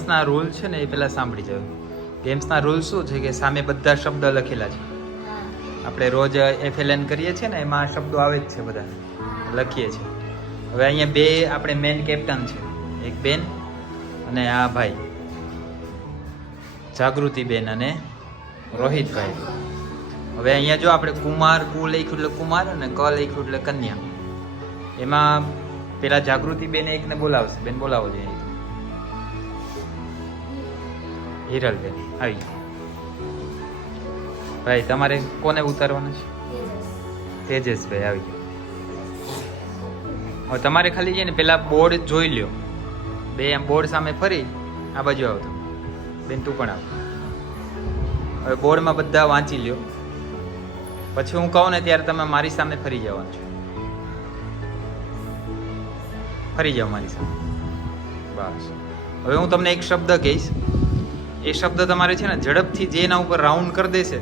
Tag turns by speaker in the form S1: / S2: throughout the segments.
S1: ગેમ્સના rule છે ને એ પહેલાં સાંભળી જાવ ગેમ્સના રૂલ શું? છે કે સામે બધા શબ્દ લખેલા છે. આપણે રોજ એફએલએન કરીએ છીએ ને એમાં શબ્દો આવે જ છે બધા. લખીએ છીએ. હવે અહીંયા બે આપણે મેન કેપ્ટન છે. એક બેન અને આ ભાઈ. જાગૃતિબેન અને રોહિતભાઈ. હવે અહીંયા જો આપણે કુમાર કુ લખ્યું એટલે કુમાર અને ક લખ્યું એટલે કન્યા. એમાં પેલા જાગૃતિબેન એકને બોલાવશે. બેન બોલાવો જોઈએ. હિરલબેન આવી. ભાઈ, તમારે કોને ઉતારવાનું છે? તેજસભાઈ, આવી ગયો. તમારે ખાલી છે ને પેલા બોર્ડ જોઈ લ્યો. બે એમ બોર્ડ સામે ફરી, આ બાજુ આવતો બેન, તું પણ આવ. હવે બોર્ડમાં બધા વાંચી લ્યો. પછી હું કહું ને ત્યારે તમે મારી સામે ફરી જવાનું છે. ફરી જાઓ મારી સામે. બસ. હવે હું તમને એક શબ્દ કહીશ. એ શબ્દ તમારે છે ને ઝડપથી જે એના ઉપર રાઉન્ડ કરી દેશે,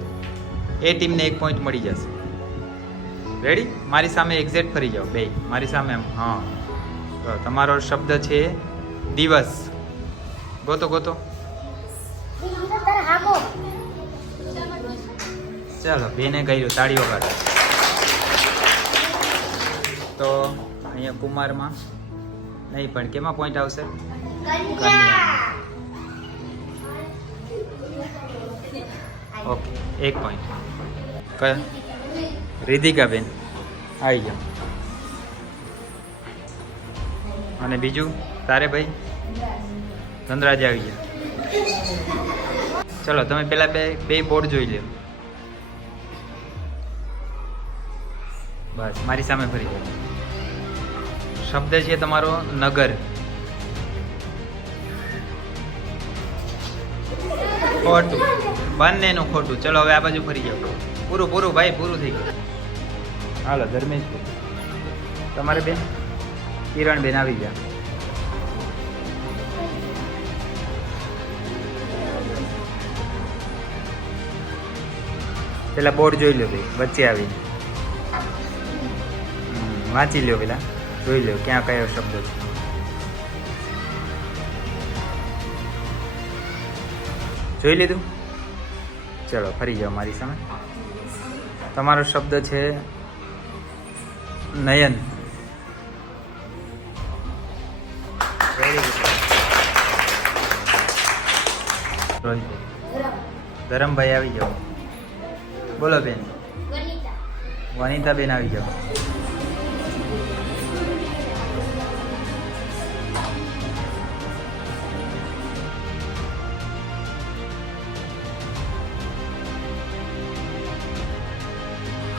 S1: એ ટીમને એક પોઈન્ટ મળી જશે. રેડી મારી સામે એક્ઝેક્ટ ફરી જાઓ. બે. મારી સામે એમ. હા. તો તમારો શબ્દ છે દિવસ. ગોતો ગોતો. ચાલો, બેને ગયું તાળીઓ કાઢો તો અહીંયા કુમારમાં નહીં, પણ કેમાં પોઈન્ટ આવશે? કન્યા. ઓકે એક પોઈન્ટ કયા? રિધિકાબેન. આવી ગયા. અને બીજું? તારે ભાઈ ધનરાજ આવી ગયા. ચલો, તમે પેલા બે બે બોર્ડ જોઈ લો બસ, મારી સામે ફરી જાઓ. શબ્દ છે તમારો નગર. ખોટું બંનેનું ખોટું. ચલો, હવે આ બાજુ ફરી જાઓ. પૂરું પૂરું ભાઈ, પૂરું થઈ ગયું. હાલો ધર્મેશ તમારે બેન? કિરણ બેન આવી ગયા. પેલા બોર્ડ જોઈ લો ભાઈ, વચ્ચે આવીને. વાંચી લ્યો પેલા. જોઈ લ્યો, ક્યાં કયો શબ્દ છે. જોઈ લીધું? ચલો ફરી જાઓ મારી સામે. તમારો શબ્દ છે નયન. ધરમભાઈ આવી જાઓ. બોલો બેન. વનિતા. બેન આવી જાઓ.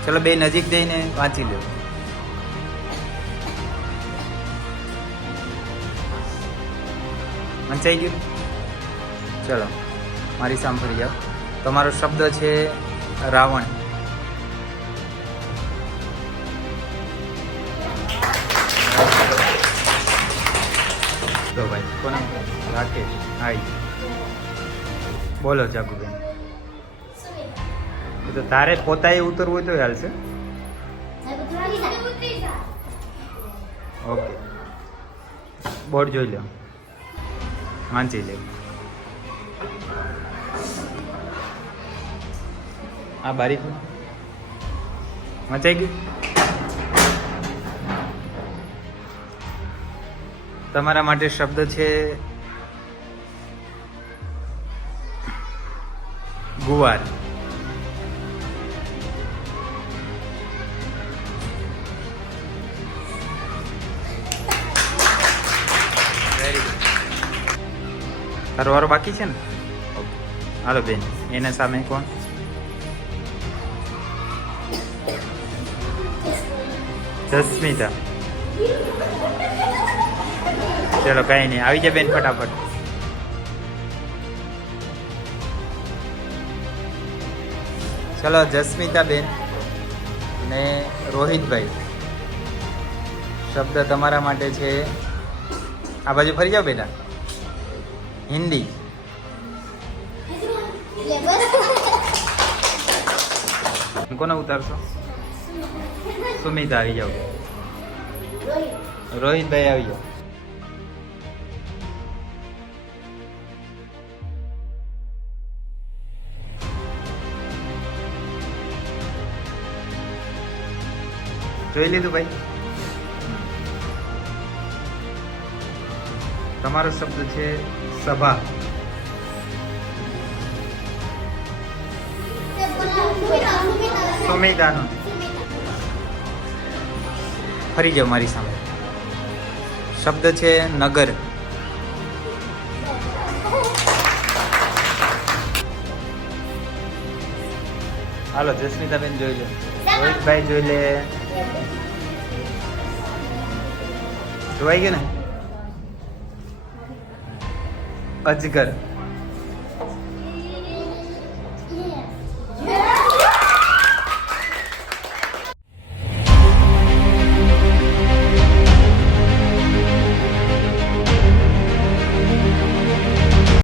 S1: ચલો બે નજીક જઈને વાંચી લો વંચાઈ ગયું? ચલો, મારી સાંભળી જાઓ. તમારો શબ્દ છે રાવણ. તો ભાઈ, કોને? રાકેશ. હાઈ બોલો જાગુબેન. તો તારે પોતાએ ઉતરવું હોય તો હાલશે ઓકે. બોર્ડ જોઈ લો વાંચી લે. આ બારીક. વાંચાઈ ગયું? તમારા માટે શબ્દ છે ગુવાર. તારો વારો બાકી છે ને? હાલો બેન એના સામે કોણ? જસ્મિતા. ચલો કઈ નહીં આવી જાય બેન ફટાફટ. ચલો જસ્મિતા બેન ને રોહિતભાઈ. શબ્દ તમારા માટે છે. આ બાજુ ફરી જાઓ બેટા. હિન્દી. કોને ઉતારશો? સુમિત આવી જાવ રોહિતભાઈ આવી જાવ જોઈ લીધું ભાઈ? તમારો શબ્દ છે સભા સુમિતાનો ફરી જાઓ મારી સામે. શબ્દ છે નગર. હાલો જસ્મિતાબેન જોઈ લે. રોહિતભાઈ જોઈ લે. જોવાઈ ગયું ને? અજગર.